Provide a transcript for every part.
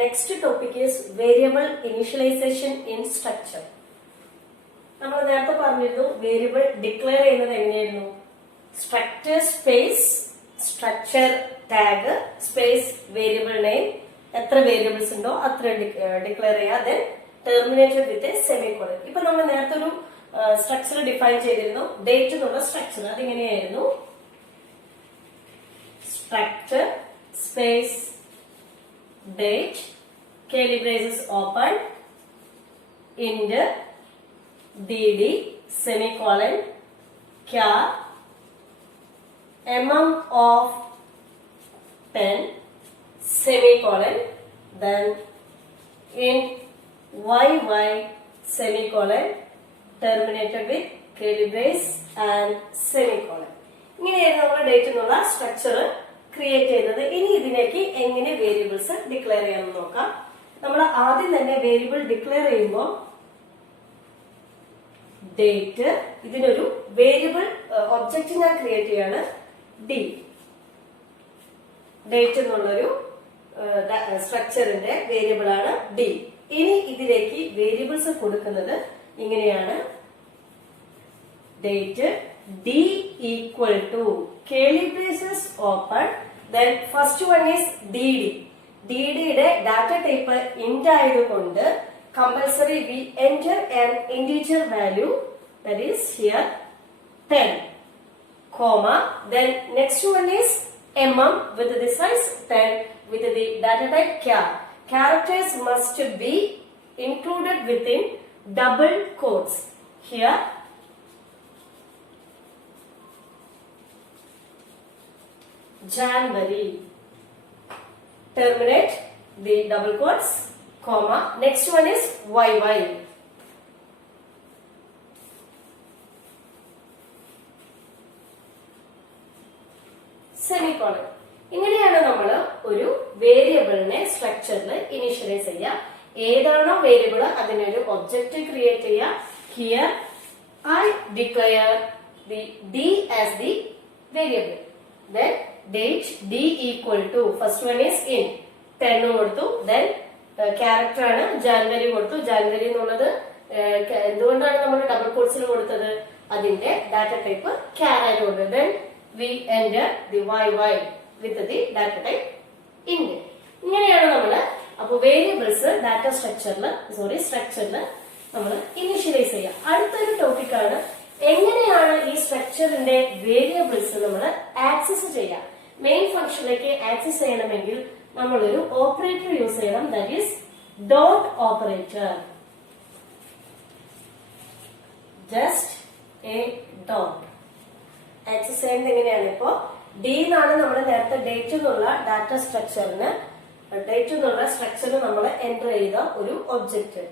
next topic is variable initialization in structure. നമ്മൾ നേരത്തെ പറഞ്ഞിരുന്നു വേരിയബിൾ ഡിക്ലെയർ ചെയ്യുന്നത് എങ്ങനെയായിരുന്നു? Structure space structure tag space variable name, എത്ര വേരിയബിൾസ് ഉണ്ടോ അത്ര ഡിക്ലെയർ ചെയ്യുക, then terminated with a semicolon. ഇപ്പൊ നമ്മൾ നേരത്തെ ഒരു സ്ട്രക്ചർ ഡിഫൈൻ ചെയ്തിരുന്നു, ഡേറ്റ് എന്നുള്ള സ്ട്രക്ചർ. അതിങ്ങനെയായിരുന്നു: structure space date, curly braces open, int dd semicolon char of pen semicolon, then int yy semicolon terminated with curly brace and semicolon. ഇങ്ങനെയായിരുന്നു നമ്മുടെ date എന്നുള്ള സ്ട്രക്ചർ ക്രിയേറ്റ് ചെയ്തത്. ഇനി ഇതിലേക്ക് എങ്ങനെ വേരിയബിൾസ് ഡിക്ലെയർ ചെയ്യാമെന്ന് നോക്കാം. നമ്മൾ ആദ്യം തന്നെ വേരിയബിൾ ഡിക്ലെയർ ചെയ്യുമ്പോൾ ഡേറ്റ്, ഇതിനൊരു വേരിയബിൾ ഒബ്ജക്റ്റ് ഞാൻ ക്രിയേറ്റ് ചെയ്യാണ്, ഡി. ഡേറ്റ് എന്നുള്ളൊരു സ്ട്രക്ചറിന്റെ വേരിയബിൾ ആണ് ഡി. ഇനി ഇതിലേക്ക് വേരിയബിൾസ് കൊടുക്കുന്നത് ഇങ്ങനെയാണ്: date d equal to curly braces open, then first one is dd. dd യുടെ ഡാറ്റ ടൈപ്പ് int ആയതുകൊണ്ട് compulsory we enter an integer value, that is here 10, comma, then next one is with the size 10 with the data type char. Characters must be included within double quotes. Here January, terminate the double quotes, comma, next one is YY. Semicolon. ഇങ്ങനെയാണ് നമ്മൾ ഒരു വേരിയബിളിനെ സ്ട്രക്ചറിൽ initialise ചെയ്യുക. ഏതാണോ variable അതിനൊരു object create ചെയ്യുക. Here I declare the D as the variable. Then date d equal to, first one is int 10 കൊടുത്തു, then ക്യാരക്ടർ ആണ് ജാനുവരി കൊടുത്തു. ജാനുവരി എന്നുള്ളത് എന്തുകൊണ്ടാണ് നമ്മൾ ഡബിൾ കോട്ട്സിൽ കൊടുത്തത്? അതിന്റെ ഡാറ്റ ടൈപ്പ് char ആയതുകൊണ്ട്. then we enter the yy with the data type int. ഇങ്ങനെയാണ് നമ്മൾ അപ്പൊ വേരിയബിൾസ് ഡാറ്റ സ്ട്രക്ചറിൽ നമ്മൾ ഇനിഷ്യലൈസ് ചെയ്യുക. അടുത്തൊരു ടോപ്പിക്കാണ് എങ്ങനെയാണ് ഈ സ്ട്രക്ചറിന്റെ വേരിയബിൾസ് നമ്മൾ ആക്സസ് ചെയ്യുക. മെയിൻ ഫംഗ്ഷനിലേക്ക് ആക്സസ് ചെയ്യണമെങ്കിൽ നമ്മളൊരു ഓപ്പറേറ്റർ യൂസ് ചെയ്യണം, that is dot operator. Just A dot. Access ചെയ്യുന്നത് എങ്ങനെയാണ്? ഇപ്പോ ഡി എന്നാണ് നമ്മൾ നേരത്തെ ഡേറ്റ് എന്നുള്ള ഡാറ്റ സ്ട്രക്ചറിന് നമ്മൾ എൻ്റർ ചെയ്ത ഒരു object.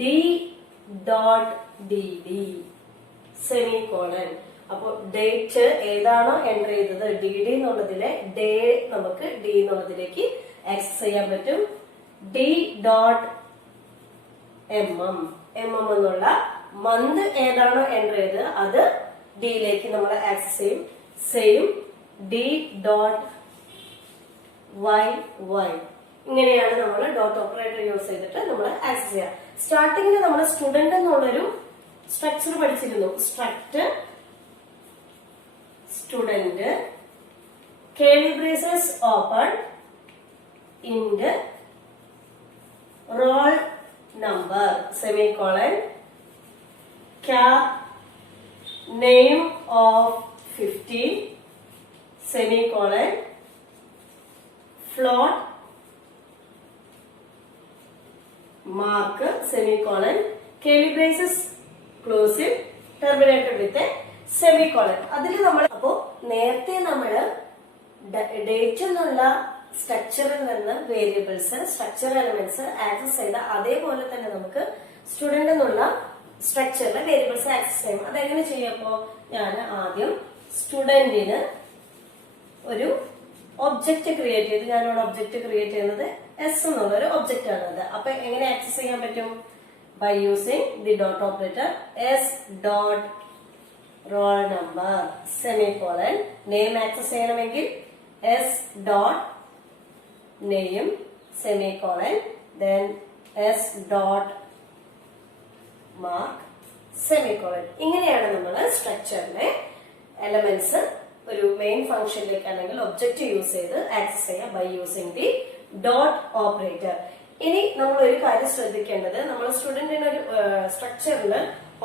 D dot d d semicolon. അപ്പൊ ഡേറ്റ് ഏതാണോ എൻ്റർ ചെയ്തത് ഡി ഡി എന്നുള്ളതിലെ ഡേ നമുക്ക് ഡി എന്നുള്ളതിലേക്ക് ആക്സസ് ചെയ്യാൻ പറ്റും. ഡി ഡോട്ട് എന്നുള്ള മന്ത് ഏതാണോ എൻ്റർ ചെയ്തത് അത് ഡിയിലേക്ക് നമ്മൾ ആക്സസ് ചെയ്യും. Same d dot y. ഇങ്ങനെയാണ് നമ്മൾ ഡോട്ട് ഓപ്പറേറ്റർ യൂസ് ചെയ്തിട്ട് നമ്മൾ ആക്സസ് ചെയ്യുക. സ്റ്റാർട്ടിങ്ങിൽ നമ്മൾ സ്റ്റുഡന്റ് എന്നുള്ളൊരു സ്ട്രക്ചർ പഠിച്ചിരുന്നു. Structure student curly braces open, int roll number semicolon char name of 15 semicolon float mark semicolon curly braces close it terminated with a semicolon. അതിൽ നമ്മൾ അപ്പോ നേരത്തെ നമ്മള് ഡേറ്റ് എന്നുള്ള സ്ട്രക്ചറിൽ നിന്ന് വേരിയബിൾസ് സ്ട്രക്ചർ എലമെന്റ്സ് ആക്സസ് ചെയ്ത അതേപോലെ തന്നെ നമുക്ക് സ്റ്റുഡന്റ് എന്നുള്ള സ്ട്രക്ചറിലെ വേരിയബിൾസ് ആക്സസ് ചെയ്യും. അതെങ്ങനെ ചെയ്യപ്പോ ഞാൻ ആദ്യം സ്റ്റുഡന്റിന് ഒരു ഒബ്ജക്റ്റ് ക്രിയേറ്റ് ചെയ്ത്, ഞാനിവിടെ ഒബ്ജക്റ്റ് ക്രിയേറ്റ് ചെയ്യുന്നത് എസ് എന്നുള്ള ഒരു ഒബ്ജക്റ്റ് ആണത്. അപ്പൊ എങ്ങനെ ആക്സസ് ചെയ്യാൻ പറ്റും? By using the dot operator. S dot roll number semicolon. Name access ചെയ്യണമെങ്കിൽ S dot name semicolon, then s dot mark semicolon. ഇങ്ങനെയാണ് നമ്മൾ സ്ട്രക്ചറിലെ എലമെന്റ്സ് ഒരു മെയിൻ ഫംഗ്ഷനിലേക്ക് അല്ലെങ്കിൽ ഒബ്ജക്റ്റ് യൂസ് ചെയ്ത് ആക്സസ് ചെയ്യാം by using the dot operator. ഇനി നമ്മൾ ഒരു കാര്യം ശ്രദ്ധിക്കേണ്ടത്, നമ്മൾ സ്റ്റുഡന്റിന് ഒരു സ്ട്രക്ചറിൽ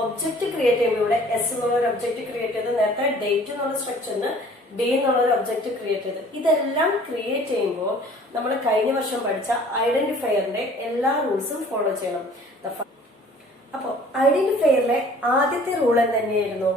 ഒബ്ജക്റ്റ് ക്രിയേറ്റ് ചെയ്യുമ്പോൾ ഇവിടെ എസ് എന്നുള്ള ഒരു ഒബ്ജക്റ്റ് ക്രിയേറ്റ് ചെയ്ത്, നേരത്തെ ഡേറ്റ് എന്നുള്ള സ്ട്രക്ചറിന് ഡി എന്നുള്ള ഒരു ഒബ്ജക്റ്റ് ക്രിയേറ്റ് ചെയ്ത്, ഇതെല്ലാം ക്രിയേറ്റ് ചെയ്യുമ്പോൾ നമ്മൾ കഴിഞ്ഞ വർഷം പഠിച്ച ഐഡന്റിഫയറിന്റെ എല്ലാ റൂൾസും ഫോളോ ചെയ്യണം. അപ്പോ ഐഡന്റിഫയറിലെ ആദ്യത്തെ റൂൾ തന്നെയായിരുന്നു,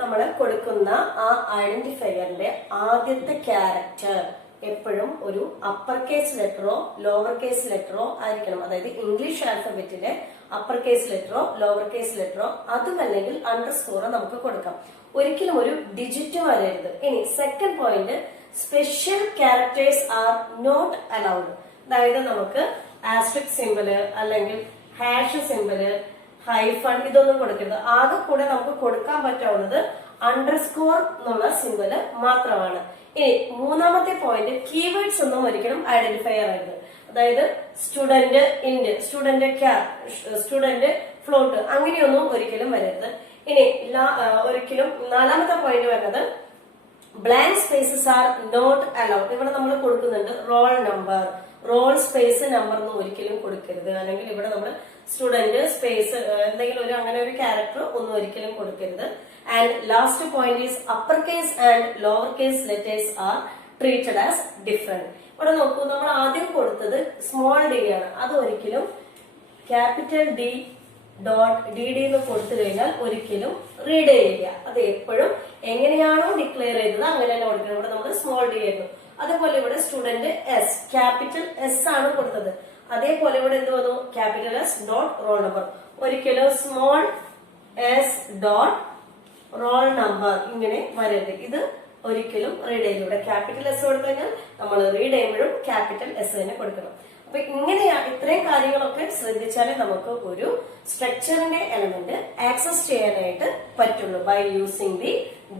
നമ്മൾ കൊടുക്കുന്ന ആ ഐഡന്റിഫയറിന്റെ ആദ്യത്തെ ക്യാരക്ടർ എപ്പോഴും ഒരു അപ്പർ കേസ് ലെറ്ററോ ലോവർ കേസ് ലെറ്ററോ ആയിരിക്കണം. അതായത് ഇംഗ്ലീഷ് ആൽഫബറ്റിലെ അപ്പർ കേസ് ലെറ്ററോ ലോവർ കേസ് ലെറ്ററോ, അതുമല്ലെങ്കിൽ അണ്ടർസ്കോറോ നമുക്ക് കൊടുക്കാം. ഒരിക്കലും ഒരു ഡിജിറ്റ് വരരുത്. ഇനി second point, special characters are not allowed. അതായത് നമുക്ക് ആസ്ട്രിക് സിമ്പിള് അല്ലെങ്കിൽ ഹാഷ് സിമ്പിള്, ഹൈഫൺ ഇതൊന്നും കൊടുക്കരുത്. ആകെ കൂടെ നമുക്ക് കൊടുക്കാൻ പറ്റാവുന്നത് അണ്ടർസ്കോർ എന്നുള്ള സിമ്പിള് മാത്രമാണ്. ഇനി മൂന്നാമത്തെ പോയിന്റ്, കീവേഡ്സ് ഒന്നും ഒരിക്കലും ഐഡന്റിഫയർ ആയത്. അതായത് student int, student char, student float, അങ്ങനെയൊന്നും ഒരിക്കലും വരരുത്. ഇനി ഒരിക്കലും നാലാമത്തെ പോയിന്റ് വരുന്നത്, blank spaces are not allowed. ഇവിടെ നമ്മൾ കൊടുക്കുന്നുണ്ട് roll number, roll space number ഒന്നും ഒരിക്കലും കൊടുക്കരുത്. അല്ലെങ്കിൽ ഇവിടെ നമ്മൾ സ്റ്റുഡന്റ് സ്പേസ് എന്തെങ്കിലും ഒരു അങ്ങനെ ഒരു ക്യാരക്ടർ ഒന്നും ഒരിക്കലും കൊടുക്കരുത്. And last point is upper case and lower case letters R treated as different. ഇവിടെ നോക്കൂ, നമ്മൾ ആദ്യം കൊടുത്തത് സ്മോൾ ഡി ആണ്. അത് ഒരിക്കലും capital D dot d D എന്ന് കൊടുത്തു കഴിഞ്ഞാൽ ഒരിക്കലും റീഡ് ചെയ്യില്ല. അത് എപ്പോഴും എങ്ങനെയാണോ ഡിക്ലെയർ ചെയ്തത് അങ്ങനെ തന്നെ കൊടുക്കണം. ഇവിടെ നമ്മൾ സ്മോൾ ഡി ആയിരുന്നു. അതുപോലെ ഇവിടെ സ്റ്റുഡന്റ് എസ്, ക്യാപിറ്റൽ എസ് ആണ് കൊടുത്തത്. അതേപോലെ ഇവിടെ എന്ത് വന്നു, capital S dot roll number. ഒരിക്കലും small S dot roll number ഇങ്ങനെ വരരുത്. ഇത് ഒരിക്കലും റീഡ് ചെയ്യില്ല. ഇവിടെ ക്യാപിറ്റൽ എസ് കൊടുത്തു കഴിഞ്ഞാൽ നമ്മൾ റീഡ് ചെയ്യുമ്പോഴും ക്യാപിറ്റൽ എസ് തന്നെ കൊടുക്കണം. അപ്പൊ ഇങ്ങനെയാണ്, ഇത്രയും കാര്യങ്ങളൊക്കെ ശ്രദ്ധിച്ചാലേ നമുക്ക് ഒരു സ്ട്രക്ചറിന്റെ എലമെന്റ് ആക്സസ് ചെയ്യാനായിട്ട് പറ്റുള്ളൂ by using the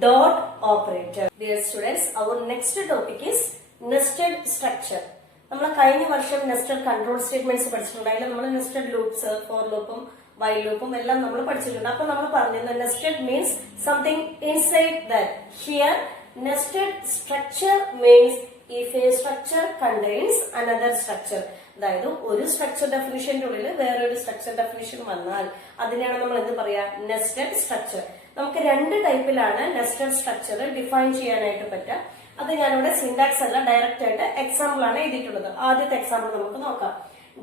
dot operator. Dear students, our next topic is nested structure. നമ്മൾ കഴിഞ്ഞ വർഷം നെസ്റ്റഡ് കൺട്രോൾ സ്റ്റേറ്റ്മെന്റ്സ് പഠിച്ചിട്ടുണ്ടായില്ല. നമ്മൾ നെസ്റ്റഡ് ലൂപ്സ്, ഫോർ ലൂപ്പും വൈൽ ലൂപ്പും എല്ലാം നമ്മൾ പഠിച്ചിട്ടുണ്ട്. അപ്പൊ നമ്മൾ പറഞ്ഞിരുന്നു nested means something inside that. Here nested structure means if a structure contains another structure. അതായത് ഒരു സ്ട്രക്ചർ ഡെഫിനിഷന്റെ ഉള്ളിൽ വേറൊരു സ്ട്രക്ചർ ഡെഫിനിഷൻ വന്നാൽ അതിനെയാണ് നമ്മൾ എന്ത് പറയാ, നെസ്റ്റഡ് സ്ട്രക്ചർ. നമുക്ക് രണ്ട് ടൈപ്പിലാണ് നെസ്റ്റഡ് സ്ട്രക്ചർ ഡിഫൈൻ ചെയ്യാനായിട്ട് പറ്റുക. അത് ഞാനിവിടെ സിന്റാക്സ് അല്ല, ഡയറക്റ്റ് ആയിട്ട് എക്സാമ്പിൾ ആണ് എഴുതിയിട്ടുള്ളത്. ആദ്യത്തെ എക്സാമ്പിൾ നമുക്ക് നോക്കാം.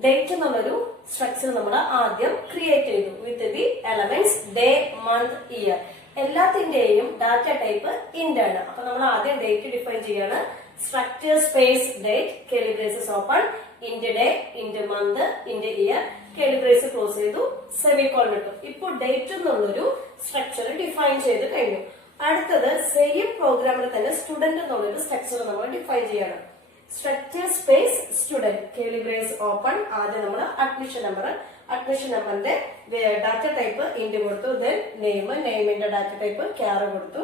ഡേറ്റ് എന്നുള്ളൊരു സ്ട്രക്ചർ നമ്മൾ ആദ്യം ക്രിയേറ്റ് ചെയ്തു with the elements day, month, year. എല്ലാത്തിന്റെയും ഡാറ്റ ടൈപ്പ് ഇന്റ് ആണ്. അപ്പൊ നമ്മൾ ആദ്യം ഡേറ്റ് ഡിഫൈൻ ചെയ്യാണ്. Structure space date, curly braces open, int day, int month, int year, curly brace close ചെയ്തു, സെമിക്കോളൻ ഇട്ടു. ഇപ്പോൾ ഡേറ്റ് എന്നുള്ളൊരു സ്ട്രക്ചർ ഡിഫൈൻ ചെയ്ത് കഴിഞ്ഞു. അടുത്തത് സെയിം പ്രോഗ്രാമിൽ തന്നെ സ്റ്റുഡന്റ് എന്നുള്ളൊരു സ്ട്രക്ചർ നമ്മൾ ഡിഫൈൻ ചെയ്യണം. Structure space student, curly brace open, ആദ്യം നമ്മൾ അഡ്മിഷൻ നമ്പറിന്റെ ഡാറ്റ ടൈപ്പ് ഇന്റ് കൊടുത്തു. ദെൻ നെയിമിന്റെ ഡാറ്റ ടൈപ്പ് ക്യാർ കൊടുത്തു.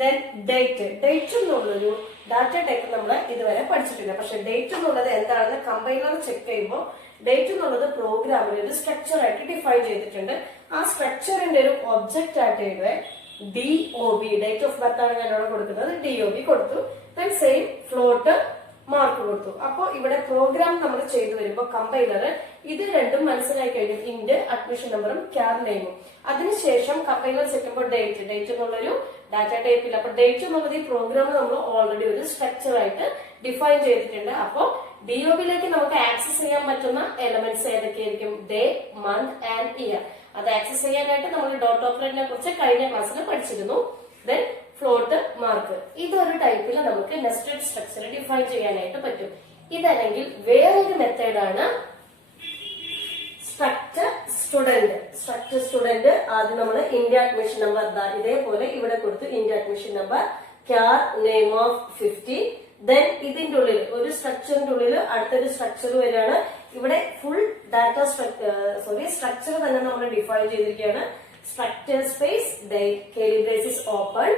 ദെൻ ഡേറ്റ് എന്നുള്ളൊരു ഡാറ്റ ടൈപ്പ് നമ്മൾ ഇതുവരെ പഠിച്ചിട്ടില്ല. പക്ഷെ ഡേറ്റ് എന്നുള്ളത് എന്താണെന്ന് കമ്പൈലർ ചെക്ക് ചെയ്യുമ്പോൾ ഡേറ്റ് എന്നുള്ളത് പ്രോഗ്രാമിൽ ഒരു സ്ട്രക്ചർ ആയിട്ട് ഡിഫൈൻ ചെയ്തിട്ടുണ്ട്. ആ സ്ട്രക്ചറിന്റെ ഒരു ഒബ്ജക്റ്റ് ആയിട്ട് ഇവിടെ DOB, ഡേറ്റ് ഓഫ് ബർത്ത് ആണ് ഞാനിവിടെ കൊടുക്കുന്നത്, DOB കൊടുത്തു. ദെൻ സെയിം ഫ്ലോട്ട് മാർക്ക് കൊടുത്തു. അപ്പൊ ഇവിടെ പ്രോഗ്രാം നമ്മൾ ചെയ്തു വരുമ്പോൾ കമ്പൈലർ ഇത് രണ്ടും മനസ്സിലാക്കി കഴിഞ്ഞു, ഇന്റ് അഡ്മിഷൻ നമ്പറും ക്യാർ നെയിമും. അതിനുശേഷം കമ്പൈലർ ചെക്കുമ്പോൾ ഡേറ്റ് എന്നുള്ളൊരു ഡാറ്റ ടൈപ്പിൽ. അപ്പൊ ഡേറ്റ് എന്നുള്ളത് ഈ പ്രോഗ്രാം നമ്മൾ ഓൾറെഡി ഒരു സ്ട്രക്ചർ ആയിട്ട് ഡിഫൈൻ ചെയ്തിട്ടുണ്ട്. അപ്പോ DOBയിലേക്ക് നമുക്ക് ആക്സസ് ചെയ്യാൻ പറ്റുന്ന എലമെന്റ്സ് ഏതൊക്കെയായിരിക്കും, ഡേ, മന്ത് ആൻഡ് ഇയർ. അത് ആക്സസ് ചെയ്യാനായിട്ട് നമ്മൾ ഡോട്ട് ഓപ്പറേറ്ററിനെ കുറിച്ച് കഴിഞ്ഞ ക്ലാസ്സിൽ പഠിച്ചിരുന്നു. Then float, mark. ഇതൊരു ടൈപ്പിൽ നമുക്ക് നെസ്റ്റഡ് സ്ട്രക്ചർ ഡിഫൈൻ ചെയ്യാനായിട്ട് പറ്റും. ഇതല്ലെങ്കിൽ വേറൊരു മെത്തേഡാണ് സ്ട്രക്ചർ സ്റ്റുഡന്റ്. ആദ്യം നമ്മൾ ഇന്ത്യ അഡ്മിഷൻ നമ്പർ ഇതേപോലെ ഇവിടെ കൊടുത്തു, India admission number, ക്യാർ, name of 50. Then ഇതിന്റെ ഉള്ളിൽ ഒരു സ്ട്രക്ചറിന്റെ ഉള്ളിൽ അടുത്തൊരു സ്ട്രക്ചർ വരികയാണ്. ഇവിടെ ഫുൾ ഡാറ്റ സ്ട്രക്ചർ തന്നെ നമ്മൾ ഡിഫൈൻ ചെയ്തിരിക്കുകയാണ്. Structure space date, curly braces open,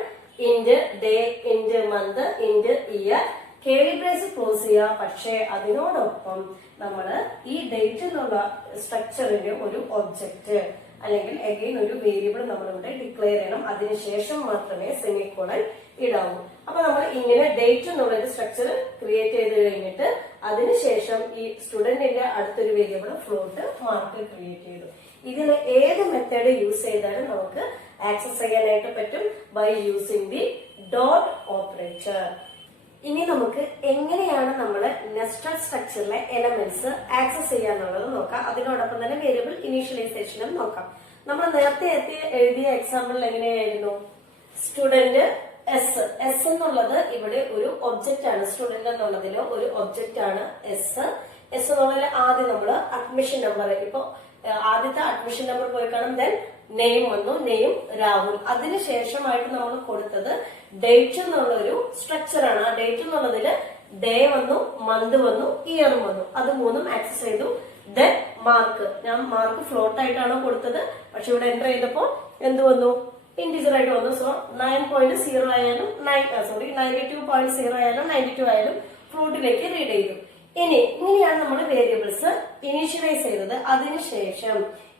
int day, int month, int year, curly brace close ചെയ്യുക. പക്ഷേ അതിനോടൊപ്പം നമ്മൾ ഈ ഡേറ്റ് എന്നുള്ള സ്ട്രക്ചറിന്റെ ഒരു ഒബ്ജക്റ്റ് അല്ലെങ്കിൽ അഗെയിൻ ഒരു വേരിയബിൾ നമ്മളിവിടെ ഡിക്ലെയർ ചെയ്യണം. അതിനുശേഷം മാത്രമേ സെമിക്കോളൻ ഇടാവൂ. അപ്പൊ നമ്മൾ ഇങ്ങനെ ഡേറ്റ് എന്നുള്ള ഒരു സ്ട്രക്ചർ ക്രിയേറ്റ് ചെയ്ത് കഴിഞ്ഞിട്ട് അതിനുശേഷം ഈ സ്റ്റുഡന്റിന്റെ അടുത്തൊരു വേരിയബിൾ ഫ്ലോട്ട് മാർക്ക് ക്രിയേറ്റ് ചെയ്തു. ഇതിൽ ഏത് മെത്തേഡ് യൂസ് ചെയ്താലും നമുക്ക് ആക്സസ് ചെയ്യാനായിട്ട് പറ്റും by using the dot operator. ഇനി നമുക്ക് എങ്ങനെയാണ് നമ്മൾ നെസ്റ്റഡ് സ്ട്രക്ചറിലെ എലമെന്റ്സ് ആക്സസ് ചെയ്യാന്നുള്ളത് നോക്കാം. അതിനോടൊപ്പം തന്നെ വേരിയബിൾ ഇനീഷ്യലൈസേഷനും നോക്കാം. നമ്മൾ നേരത്തെ എഴുതിയ എക്സാമ്പിളിൽ എങ്ങനെയായിരുന്നു? സ്റ്റുഡന്റ് എസ് എന്നുള്ളത് ഇവിടെ ഒരു ഒബ്ജക്റ്റ് ആണ്. സ്റ്റുഡന്റ് എന്നുള്ളതില് ഒരു ഒബ്ജക്റ്റ് ആണ് എസ് എന്നുള്ളതിൽ ആദ്യം നമ്മൾ അഡ്മിഷൻ നമ്പർ, ഇപ്പൊ ആദ്യത്തെ അഡ്മിഷൻ നമ്പർ പോയി കാണും. ദെൻ നെയിം വന്നു, നെയിം രാഹുൽ. അതിനുശേഷമായിട്ട് നമ്മൾ കൊടുത്തത് ഡേറ്റ് എന്നുള്ള ഒരു സ്ട്രക്ചർ ആണ്. ആ ഡേറ്റ് എന്നുള്ളതില് ഡേ വന്നു, മന്ത് വന്നു, ഇയറും വന്നു. അത് മൂന്നും ആക്സസ് ചെയ്തു. ദെൻ മാർക്ക്, ഞാൻ മാർക്ക് ഫ്ലോട്ട് ആയിട്ടാണോ കൊടുത്തത്, പക്ഷെ ഇവിടെ എൻ്റർ ചെയ്തപ്പോൾ എന്ത് വന്നു? ഇന്റിജർ ആയിട്ട് വന്നു. സോ 9.0 ആയാലും 92.0 ആയാലും 92 ആയാലും ഫ്ലോട്ടിലേക്ക് റീഡ് ചെയ്തു. ഇങ്ങനെയാണ് നമ്മൾ വേരിയബിൾസ് ഇനീഷ്യലൈസ് ചെയ്തത്. അതിനുശേഷം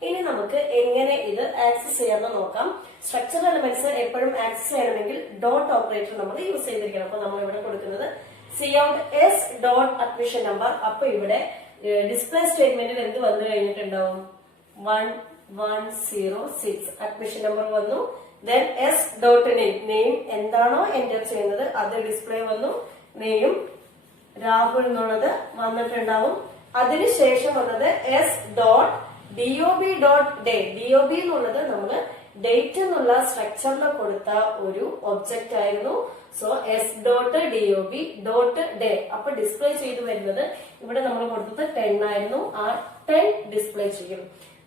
ഇനി നമുക്ക് എങ്ങനെ ഇത് ആക്സസ് ചെയ്യാമെന്ന് നോക്കാം. സ്ട്രക്ചർ എലമെന്റ്സ് എപ്പോഴും ആക്സസ് ചെയ്യണമെങ്കിൽ ഡോട്ട് ഓപ്പറേറ്റർ നമ്മൾ യൂസ് ചെയ്തിരിക്കണം. അപ്പൊ നമ്മൾ ഇവിടെ കൊടുക്കുന്നത് cout s dot admission number. അപ്പൊ ഇവിടെ ഡിസ്പ്ലേ സ്റ്റേറ്റ്മെന്റിൽ എന്ത് വന്നു കഴിഞ്ഞിട്ടുണ്ടാവും? 1106 അഡ്മിഷൻ നമ്പർ വന്നു. ദെൻ എസ് ഡോട്ട് നെയിം എന്താണോ എന്റർ ചെയ്യുന്നത് അത് ഡിസ്പ്ലേ വന്നു. നെയിം രാഹുൽ എന്നുള്ളത് വന്നിട്ടുണ്ടാവും. അതിനുശേഷം വന്നത് S dot DOB dot day. DOB എന്നുള്ളത് നമ്മൾ ഡേറ്റ് എന്നുള്ള സ്ട്രക്ചറിൽ കൊടുത്ത ഒരു ഒബ്ജക്റ്റ് ആയിരുന്നു. So S dot DOB dot day. അപ്പൊ ഡിസ്പ്ലേ ചെയ്തു വരുന്നത് ഇവിടെ നമ്മൾ കൊടുത്തത് 10 ആയിരുന്നു. ആ 10 ഡിസ്പ്ലേ ചെയ്യും.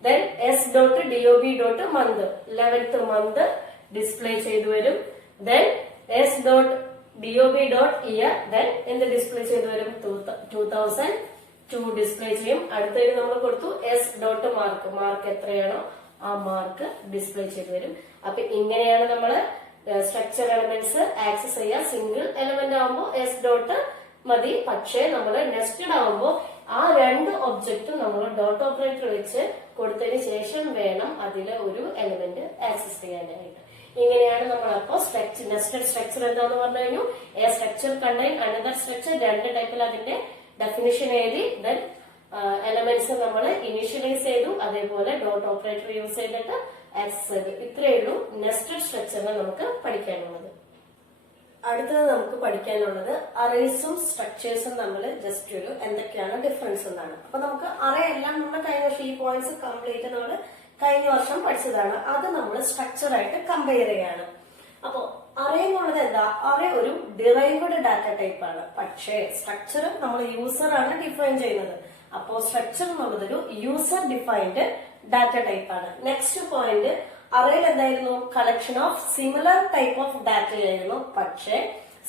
Then S dot DOB dot month, 11th month display ചെയ്തു വരും. Then S dot DOB dot year, then എന്ത് ഡിസ്പ്ലേ ചെയ്തു വരും? 2002 ഡിസ്പ്ലേ ചെയ്യും. അടുത്തതിന് നമ്മൾ കൊടുത്തു എസ് ഡോട്ട് മാർക്ക് എത്രയാണോ ആ മാർക്ക് ഡിസ്പ്ലേ ചെയ്തു വരും. അപ്പൊ ഇങ്ങനെയാണ് നമ്മൾ സ്ട്രക്ചർ എലമെന്റ്സ് ആക്സസ് ചെയ്യുക. സിംഗിൾ എലമെന്റ് ആവുമ്പോൾ എസ് ഡോട്ട് മതി. പക്ഷേ നമ്മൾ നെസ്റ്റഡ് ആവുമ്പോൾ ആ രണ്ട് ഒബ്ജക്റ്റും നമ്മൾ ഡോട്ട് ഓപ്പറേറ്റർ വെച്ച് കൊടുത്തതിന് ശേഷം വേണം അതിലെ ഒരു എലമെന്റ് ആക്സസ് ചെയ്യാനായിട്ട്. ഇങ്ങനെയാണ് നമ്മൾ അപ്പോൾ നെസ്റ്റഡ് സ്ട്രക്ചർ എന്താന്ന് പറഞ്ഞു കഴിഞ്ഞു. A structure contain another structure, രണ്ട് ടൈപ്പിൽ അതിന്റെ ഡെഫിനിഷൻ എഴുതി. ദെൻ എലമെന്റ്സ് നമ്മൾ ഇനീഷ്യലൈസ് ചെയ്തു. അതേപോലെ ഡോട്ട് ഓപ്പറേറ്റർ യൂസ് ചെയ്തിട്ട് ആക്സസ് ചെയ്തു. ഇത്രയേ ഉള്ളൂ നെസ്റ്റഡ് സ്ട്രക്ചറിനെ നമുക്ക് പഠിക്കാനുള്ളത്. അടുത്തത് നമുക്ക് പഠിക്കാനുള്ളത് അറേസും സ്ട്രക്ചേഴ്സും തമ്മിൽ ജസ്റ്റ് ഒരു എന്തൊക്കെയാണ് ഡിഫറൻസ് എന്നാണ്. അപ്പൊ നമുക്ക് അറേ എല്ലാം നമ്മൾ കഴിഞ്ഞ വർഷം ഈ പോയിന്റ്സ് കംപ്ലീറ്റ് നമ്മൾ കഴിഞ്ഞ വർഷം പഠിച്ചതാണ്. അത് നമ്മൾ സ്ട്രക്ചർ ആയിട്ട് കമ്പയർ ചെയ്യാണ്. അപ്പൊ അറേ എന്നുള്ളത് എന്താ? അറേ ഒരു ഡിറൈവ്ഡ് ഡാറ്റ ടൈപ്പ് ആണ്. പക്ഷേ സ്ട്രക്ചർ നമ്മൾ യൂസർ ആണ് ഡിഫൈൻ ചെയ്യുന്നത്. അപ്പോ സ്ട്രക്ചർ എന്നുള്ളത് ഒരു യൂസർ ഡിഫൈൻഡ് ഡാറ്റ ടൈപ്പ് ആണ്. നെക്സ്റ്റ് പോയിന്റ്, അറേയിൽ എന്തായിരുന്നു? Collection of similar type of data ആയിരുന്നു. പക്ഷേ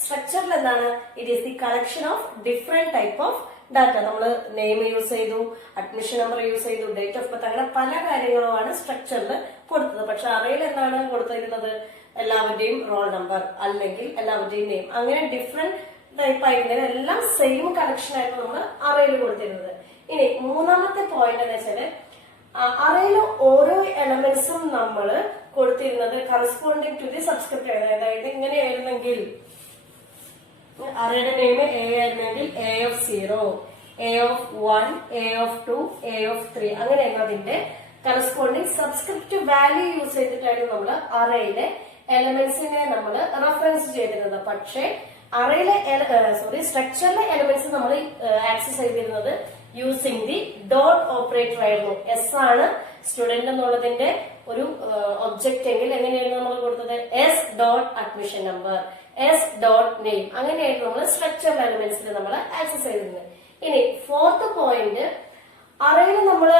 സ്ട്രക്ചറിൽ എന്താണ്? It is the collection of different type of data. നമ്മൾ നെയിം യൂസ് ചെയ്തു, അഡ്മിഷൻ നമ്പർ യൂസ് ചെയ്തു, ഡേറ്റ് ഓഫ് ബർത്ത്, അങ്ങനെ പല കാര്യങ്ങളുമാണ് സ്ട്രക്ചറിൽ കൊടുത്തത്. പക്ഷെ അറേയിൽ എന്താണ് കൊടുത്തിരുന്നത്? എല്ലാവരുടെയും റോൾ നമ്പർ അല്ലെങ്കിൽ എല്ലാവരുടെയും നെയിം, അങ്ങനെ ഡിഫറെന്റ് ടൈപ്പ് ആയിരുന്നതിന് എല്ലാം സെയിം കളക്ഷൻ ആയിരുന്നു നമ്മൾ അറേയിൽ കൊടുത്തിരുന്നത്. ഇനി മൂന്നാമത്തെ പോയിന്റ് എന്ന് വെച്ചാല് അറേയിൽ ഓരോ എലമെന്റ്സും നമ്മൾ കൊടുത്തിരുന്നത് കറസ്പോണ്ടിങ് ടു ദി സബ്സ്ക്രിപ്റ്റ് ആണ്. അതായത് ഇങ്ങനെയായിരുന്നെങ്കിൽ അറേയുടെ നെയിം എ ആയിരുന്നെങ്കിൽ A0, A1, A2, A3 അങ്ങനെയായിരുന്നു അതിന്റെ കറസ്പോണ്ടിങ് സബ്സ്ക്രിപ്റ്റ് വാല്യൂ യൂസ് ചെയ്തിട്ടായിരുന്നു നമ്മൾ അറേയിലെ എലമെന്റ്സിനെ നമ്മൾ റെഫറൻസ് ചെയ്തിരുന്നത്. പക്ഷേ അറേയിലെ സ്ട്രക്ചറിലെ എലമെന്റ്സ് നമ്മൾ ആക്സസ് ചെയ്തിരുന്നത് യൂസിങ് ദി ഡോട്ട് ഓപ്പറേറ്റർ ആയിരുന്നു. എസ് ആണ് സ്റ്റുഡന്റ് എന്നുള്ളതിന്റെ ഒരു ഒബ്ജക്റ്റ് എങ്കിൽ എങ്ങനെയായിരുന്നു നമ്മൾ കൊടുത്തത്? S dot admission number, S dot name, അങ്ങനെയായിരുന്നു നമ്മൾ സ്ട്രക്ചർ എലമെന്റ്സിൽ നമ്മൾ ആക്സസ് ചെയ്തിരുന്നത്. ഇനി ഫോർത്ത് പോയിന്റ്, അറേയിൽ നമ്മൾ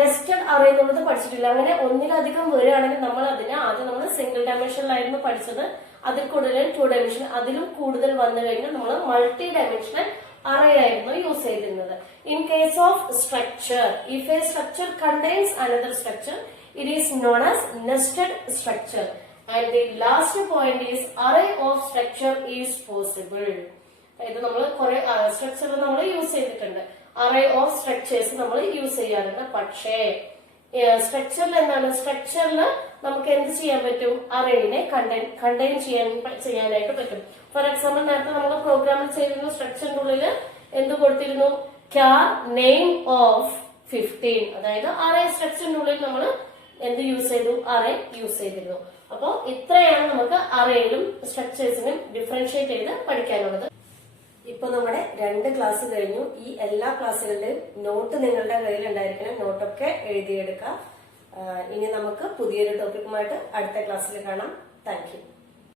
നെസ്റ്റഡ് അറേ എന്നുള്ളത് പഠിച്ചിട്ടില്ല. അങ്ങനെ ഒന്നിലധികം വരികയാണെങ്കിൽ നമ്മൾ അതിനെ ആദ്യം നമ്മൾ സിംഗിൾ ഡയമെൻഷനിലായിരുന്നു പഠിച്ചത്. അതിൽ കൂടുതൽ 2 ഡയമെൻഷൻ, അതിലും കൂടുതൽ വന്നു കഴിഞ്ഞാൽ നമ്മൾ മൾട്ടി ഡയമെൻഷണൽ അറേ ആയിരുന്നു യൂസ് ചെയ്തിരുന്നത്. In case of structure, if A structure contains another structure, it is known as nested structure. And the last point is array of structure is possible. ഇത് നമ്മൾ കുറെ സ്ട്രക്ചർ നമ്മൾ use ചെയ്തിട്ടുണ്ട്. Array of structures നമ്മൾ use ചെയ്യാറുണ്ട്. പക്ഷേ സ്ട്രക്ചറിൽ എന്താണ്, സ്ട്രക്ചറിൽ നമുക്ക് എന്ത് ചെയ്യാൻ പറ്റും, അറേനെ കണ്ടെയ്ൻ ചെയ്യാനായിട്ട് പറ്റും. ഫോർ എക്സാമ്പിൾ നേരത്തെ നമ്മൾ പ്രോഗ്രാമിൽ ചെയ്തിരുന്നു, സ്ട്രക്ചറിന്റെ ഉള്ളിൽ എന്ത് കൊടുത്തിരുന്നു, ക്യാർ നെയിം ഓഫ് 15. അതായത് അറേ സ്ട്രക്ചറിന്റെ ഉള്ളിൽ നമ്മൾ എന്ത് യൂസ് ചെയ്തു, അറേ യൂസ് ചെയ്തിരുന്നു. അപ്പോ ഇത്രയാണ് നമുക്ക് അറേയിലും സ്ട്രക്ചേഴ്സിനും ഡിഫറൻഷിയേറ്റ് ചെയ്ത് പഠിക്കാനുള്ളത്. ഇപ്പൊ നമ്മുടെ 2 ക്ലാസ് കഴിഞ്ഞു. ഈ എല്ലാ ക്ലാസ്സുകളുടെയും നോട്ട് നിങ്ങളുടെ കയ്യിൽ ഉണ്ടായിരിക്കണം. നോട്ടൊക്കെ എഴുതിയെടുക്കാം. ഇനി നമുക്ക് പുതിയൊരു ടോപ്പിക്കുമായിട്ട് അടുത്ത ക്ലാസ്സിൽ കാണാം. Thank you.